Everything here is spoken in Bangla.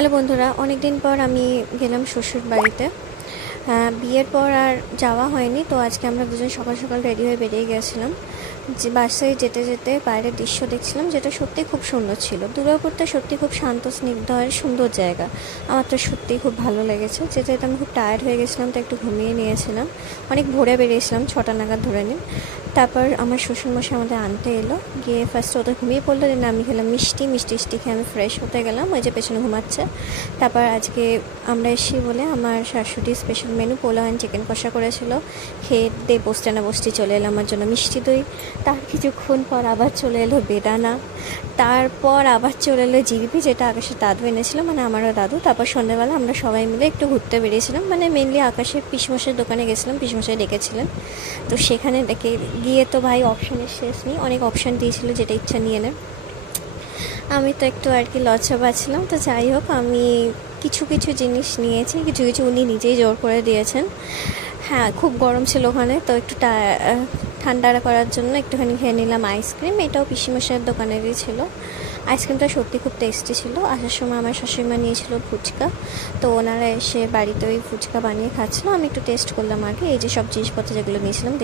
হ্যালো বন্ধুরা, অনেক দিন পর আমি গেলাম শ্বশুর বাড়িতে। বিয়ের পর আর যাওয়া হয়নি, তো আজকে আমরা দুজন সকাল সকাল রেডি হয়ে বেরিয়ে গেছিলাম। যে বাসায় যেতে যেতে বাইরের দৃশ্য দেখছিলাম, যেটা সত্যি খুব সুন্দর ছিল। দুর্গাপুরটা সত্যি খুব শান্ত স্নিগ্ধ আর সুন্দর জায়গা। আমার তো সত্যিই খুব ভালো লেগেছে। যেতে যেতে আমি খুব টায়ার্ড হয়ে গেছিলাম, তো একটু ঘুমিয়ে নিয়েছিলাম। অনেক ভোরে বেরিয়েছিলাম, 6টা নাগাদ ধরে নিন। তারপর আমার শ্বশুরমশাই আমাদের আনতে এলো। গিয়ে ফার্স্টে ওদের ঘুমিয়ে পড়লো, দেন আমি খেলাম মিষ্টি মিষ্টি খেয়ে আমি ফ্রেশ হতে গেলাম। ওই যে পেছনে ঘুমাচ্ছে। তারপর আজকে আমরা এসি বলে আমার শাশুড়ি special menu pulao and chicken কষা করেছিল। খেয়ে দিয়ে বসতে না বসতে চলে এলো আমার জন্য মিষ্টি দই। তার কিছুক্ষণ পর আবার চলে এলো বেদানা। তারপর আবার চলে এলো জিলিপি, যেটা আকাশের দাদু এনেছিল, মানে আমারও দাদু। তারপর সন্ধ্যেবেলা আমরা সবাই মিলে একটু ঘুরতে বেরিয়েছিলাম, মানে মেনলি আকাশের পিসমশের দোকানে গেছিলাম, পিসমশাই ডেকেছিলেন। তো সেখানে ডেকে গিয়ে তো ভাই অপশানের শেষ নেই, অনেক অপশান দিয়েছিল, যেটা ইচ্ছা নিয়ে নেন। আমি তো একটু আর কি লজ্জা পাচ্ছিলাম। তো যাই হোক, আমি কিছু কিছু জিনিস নিয়েছি, কিছু কিছু উনি নিজেই জোর করে দিয়েছেন। হ্যাঁ, খুব গরম ছিল ওখানে, তো একটু ঠান্ডা করার জন্য একটুখানি খেয়ে নিলাম আইসক্রিম। এটাও পিসিমশাইয়ের দোকানেরই ছিল। আইসক্রিমটা সত্যি খুব টেস্টি ছিল। আসার সময় আমার শাশুড়িমা নিয়েছিল ফুচকা, তো ওনারা এসে বাড়িতে ওই ফুচকা বানিয়ে খাচ্ছিলো। আমি একটু টেস্ট করলাম আর কি, এই যে সব জিনিসপত্র যেগুলো নিয়েছিলাম।